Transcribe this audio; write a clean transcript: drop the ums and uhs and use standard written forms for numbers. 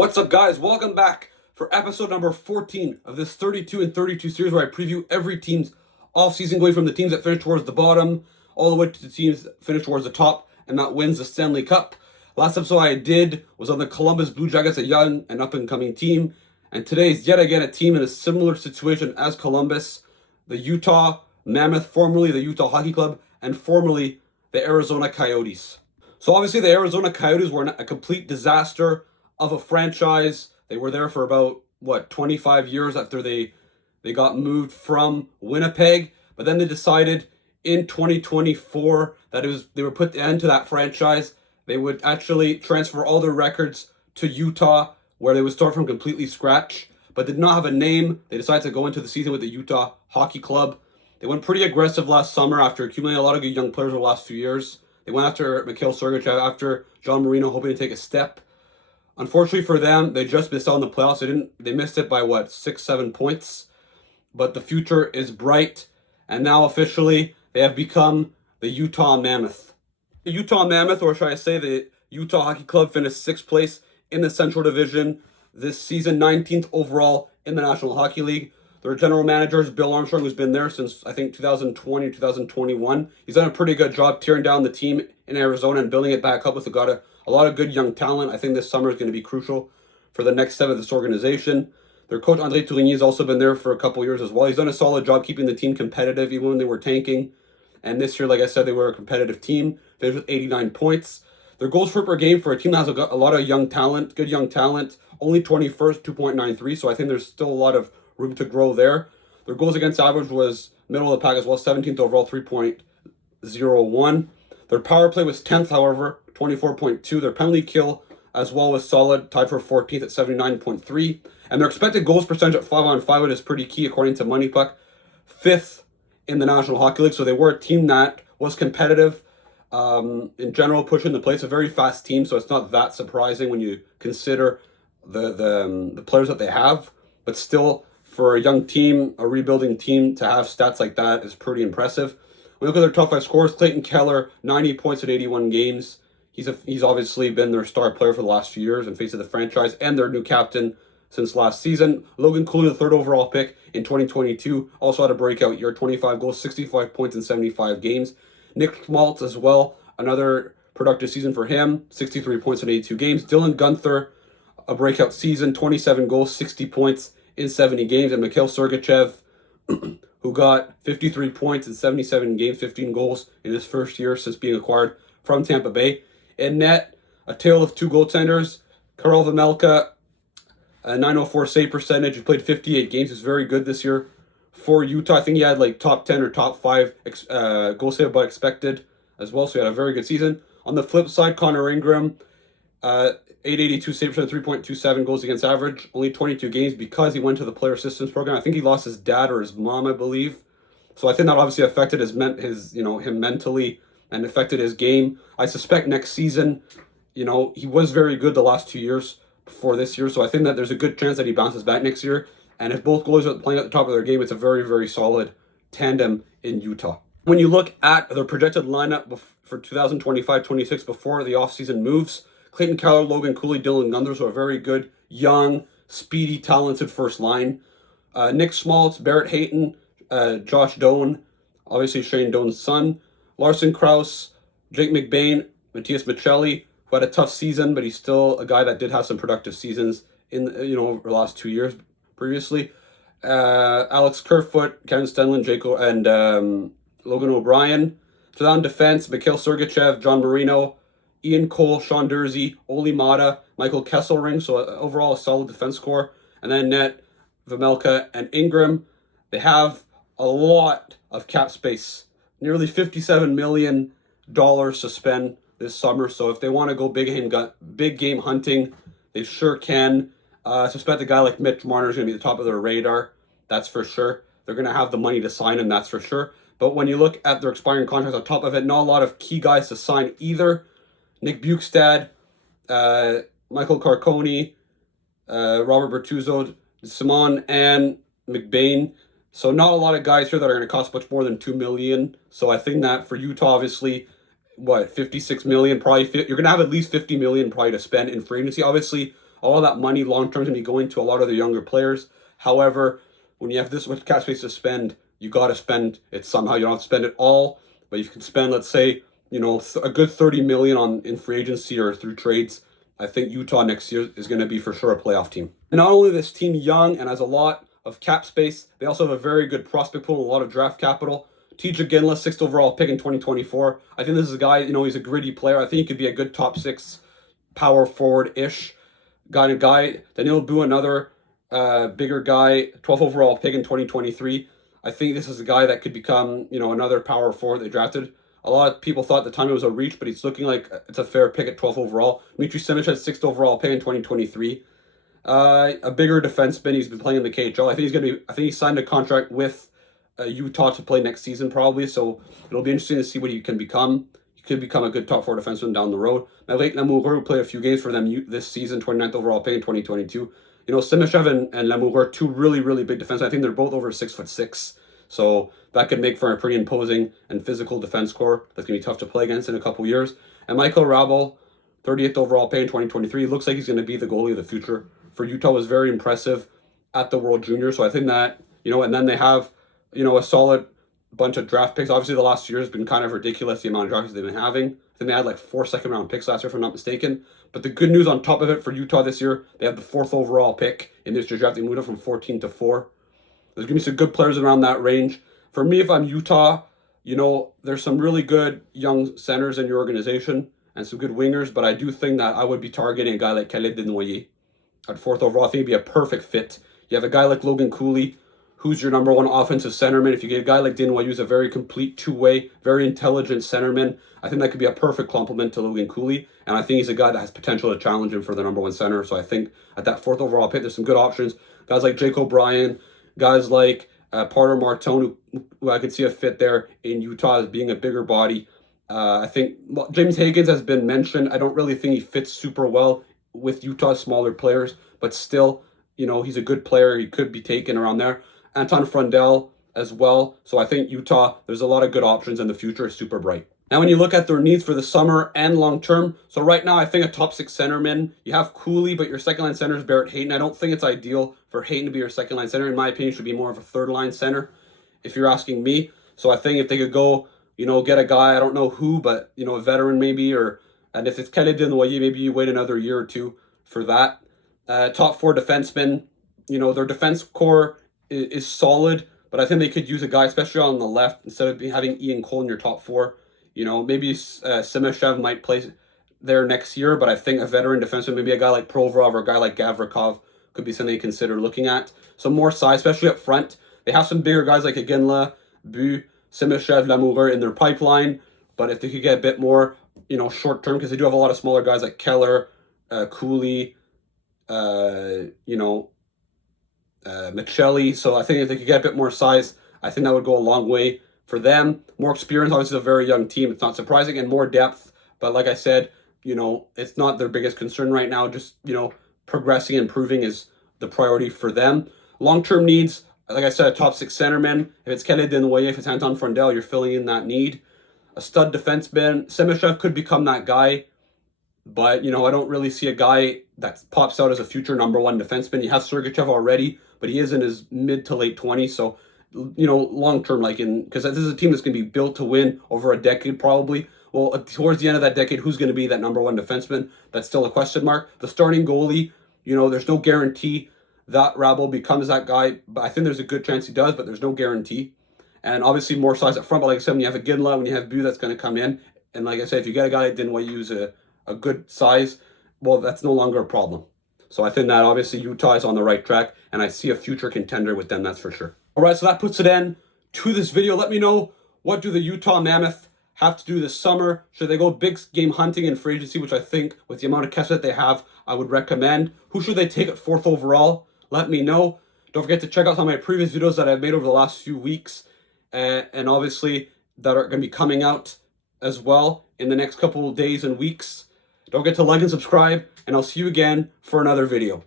What's up, guys? Welcome back for episode number 14 of this 32 and 32 series where I preview every team's offseason, going from the teams that finish towards the bottom all the way to the teams that finish towards the top and that wins the Stanley Cup. Last episode I did was on the Columbus Blue Jackets, a young and up-and-coming team. And today is yet again a team in a similar situation as Columbus, the Utah Mammoth, formerly the Utah Hockey Club, and formerly the Arizona Coyotes. So obviously the Arizona Coyotes were a complete disaster of a franchise. They were there for about, 25 years after they got moved from Winnipeg. But then they decided in 2024 that they would put the end to that franchise. They would actually transfer all their records to Utah, where they would start from completely scratch, but did not have a name. They decided to go into the season with the Utah Hockey Club. They went pretty aggressive last summer after accumulating a lot of good young players over the last few years. They went after Mikhail Sergachev, after John Marino, hoping to take a step. Unfortunately for them, they just missed out in the playoffs. They missed it by 6-7 points. But the future is bright, and now officially they have become the Utah Mammoth. The Utah Mammoth, or should I say the Utah Hockey Club, finished 6th place in the Central Division this season, 19th overall in the National Hockey League. Their general manager is Bill Armstrong, who's been there since, I think, 2020, 2021. He's done a pretty good job tearing down the team in Arizona and building it back up with a lot of good young talent. I think this summer is going to be crucial for the next step of this organization. Their coach, André Tourigny, has also been there for a couple years as well. He's done a solid job keeping the team competitive, even when they were tanking. And this year, like I said, they were a competitive team. Finished with 89 points. Their goals for per game for a team that has a lot of young talent, good young talent, only 21st, 2.93. So I think there's still a lot of room to grow there. Their goals against average was middle of the pack as well, 17th overall, 3.01. Their power play was 10th, however, 24.2. Their penalty kill as well was solid, tied for 14th at 79.3. And their expected goals percentage at 5-on-5, which is pretty key according to Money Puck, 5th in the National Hockey League. So they were a team that was competitive in general, pushing the play. It's a very fast team, so it's not that surprising when you consider the players that they have. But still, for a young team, a rebuilding team, to have stats like that is pretty impressive. When we look at their top 5 scorers, Clayton Keller, 90 points in 81 games. He's obviously been their star player for the last few years and face of the franchise, and their new captain since last season. Logan Cooley, the 3rd overall pick in 2022, also had a breakout year, 25 goals, 65 points in 75 games. Nick Schmaltz as well, another productive season for him, 63 points in 82 games. Dylan Guenther, a breakout season, 27 goals, 60 points in 70 games. And Mikhail Sergachev, who got 53 points in 77 games, 15 goals in his first year since being acquired from Tampa Bay. In net, a tale of two goaltenders. Karel Vejmelka, a 904 save percentage. He played 58 games. He's very good this year for Utah. I think he had top 10 or top 5 goal save above expected as well. So he had a very good season. On the flip side, Connor Ingram, 882 save percentage, 3.27 goals against average, only 22 games because he went to the player assistance program. I think he lost his dad or his mom, I believe. So I think that obviously affected him mentally and affected his game. I suspect next season, he was very good the last 2 years before this year. So I think that there's a good chance that he bounces back next year. And if both goalies are playing at the top of their game, it's a very, very solid tandem in Utah. When you look at their projected lineup for 2025-26 before the offseason moves, Clayton Keller, Logan Cooley, Dylan Guenther, so a very good, young, speedy, talented first line. Nick Schmaltz, Barrett Hayton, Josh Doan, obviously Shane Doan's son, Larson Krause, Jake McBain, Matthias Michelli, who had a tough season, but he's still a guy that did have some productive seasons over the last 2 years previously. Alex Kerfoot, Kevin Stenlund, and Logan O'Brien. So on defense, Mikhail Sergachev, John Marino, Ian Cole, Sean Dursey, Oli Mata, Michael Kesselring. So overall, a solid defense core. And then net, Vejmelka and Ingram. They have a lot of cap space. Nearly $57 million to spend this summer. So if they want to go big game hunting, they sure can. I suspect a guy like Mitch Marner is going to be the top of their radar. That's for sure. They're going to have the money to sign him. That's for sure. But when you look at their expiring contracts on top of it, not a lot of key guys to sign either. Nick Bukestad, Michael Carconi, Robert Bertuzzo, Simon, and McBain. So not a lot of guys here that are going to cost much more than $2 million. So I think that for Utah, obviously, $56 million probably. You're going to have at least $50 million probably to spend in free agency. Obviously, all of that money long-term is going to be going to a lot of the younger players. However, when you have this much cap space to spend, you got to spend it somehow. You don't have to spend it all, but you can spend, let's say, a good $30 million in free agency or through trades. I think Utah next year is going to be for sure a playoff team. And not only this team young and has a lot of cap space, they also have a very good prospect pool and a lot of draft capital. TJ Ginla, 6th overall pick in 2024. I think this is a guy, he's a gritty player. I think he could be a good top 6 power forward-ish guy. Daniel Bu, another bigger guy, 12th overall pick in 2023. I think this is a guy that could become, another power forward they drafted. A lot of people thought at the time it was a reach, but he's looking like it's a fair pick at 12th overall. Dmitry Simic had 6th overall pick in 2023. A bigger defenseman. He's been playing in the KHL. I think he signed a contract with Utah to play next season probably. So it'll be interesting to see what he can become. He could become a good top 4 defenseman down the road. Malek Lamoureux, who played a few games for them this season, 29th overall pick in 2022. Simishev and Lamoureux, 2 really, really big defensemen. I think they're both over 6'6". So that could make for a pretty imposing and physical defense core that's going to be tough to play against in a couple years. And Michael Rabel, 30th overall pick in 2023. Looks like he's going to be the goalie of the future. For Utah, was very impressive at the World Junior. So I think that, and then they have, a solid bunch of draft picks. Obviously, the last year has been kind of ridiculous, the amount of draft picks they've been having. I think they had like 4 second-round picks last year, if I'm not mistaken. But the good news on top of it for Utah this year, they have the 4th overall pick in this year's draft. They moved up from 14 to 4. There's going to be some good players around that range. For me, if I'm Utah, there's some really good young centers in your organization and some good wingers, but I do think that I would be targeting a guy like Khaled Desnoyers at 4th overall. I think he'd be a perfect fit. You have a guy like Logan Cooley, who's your number 1 offensive centerman. If you get a guy like Desnoyers, who's a very complete two-way, very intelligent centerman, I think that could be a perfect complement to Logan Cooley, and I think he's a guy that has potential to challenge him for the number 1 center. So I think at that 4th overall pick, there's some good options. Guys like Jake O'Brien, guys like Porter Martone, who I could see a fit there in Utah as being a bigger body. I think James Higgins has been mentioned. I don't really think he fits super well with Utah's smaller players, but still, he's a good player. He could be taken around there. Anton Frundell as well. So I think Utah, there's a lot of good options, and the future is super bright. Now, when you look at their needs for the summer and long term, so right now I think a top 6 centerman, you have Cooley, but your second line center is Barrett Hayton. I don't think it's ideal for Hayton to be your second line center. In my opinion, should be more of a 3rd line center, if you're asking me. So I think if they could go, get a guy, I don't know who, but a veteran maybe, and if it's Khaled Desnoyers, maybe you wait another year or 2 for that. Top 4 defensemen, their defense core is solid, but I think they could use a guy, especially on the left, instead of having Ian Cole in your top 4. Maybe Simishev might play there next year, but I think a veteran defenseman, maybe a guy like Provorov or a guy like Gavrikov, could be something to consider looking at. Some more size, especially up front. They have some bigger guys like Ginla, Bu, Simishev, Lamoureux in their pipeline, but if they could get a bit more, short term, because they do have a lot of smaller guys like Keller, Cooley, Michelli. So I think if they could get a bit more size, I think that would go a long way for them. More experience, obviously a very young team. It's not surprising, and more depth. But like I said, it's not their biggest concern right now. Just, progressing and improving is the priority for them. Long-term needs, like I said, a top 6 centerman. If it's Khaled Desnoyers, if it's Anton Frundell, you're filling in that need. A stud defenseman. Simishev could become that guy. But, I don't really see a guy that pops out as a future number 1 defenseman. You have Sergachev already, but he is in his mid to late 20s. So, long term, because this is a team that's going to be built to win over a decade probably. Well, towards the end of that decade, who's going to be that number 1 defenseman? That's still a question mark. The starting goalie, there's no guarantee that Rabel becomes that guy. But I think there's a good chance he does, but there's no guarantee. And obviously more size up front. But like I said, when you have a Ginla, when you have Bu that's going to come in, and like I said, if you get a guy that didn't want to use a good size, well, that's no longer a problem. So I think that obviously Utah is on the right track, and I see a future contender with them, that's for sure. All right, so that puts it end to this video. Let me know, what do the Utah Mammoth have to do this summer? Should they go big game hunting in free agency, which I think with the amount of cash that they have, I would recommend. Who should they take at 4th overall? Let me know. Don't forget to check out some of my previous videos that I've made over the last few weeks, and obviously that are going to be coming out as well in the next couple of days and weeks. Don't forget to like and subscribe, and I'll see you again for another video.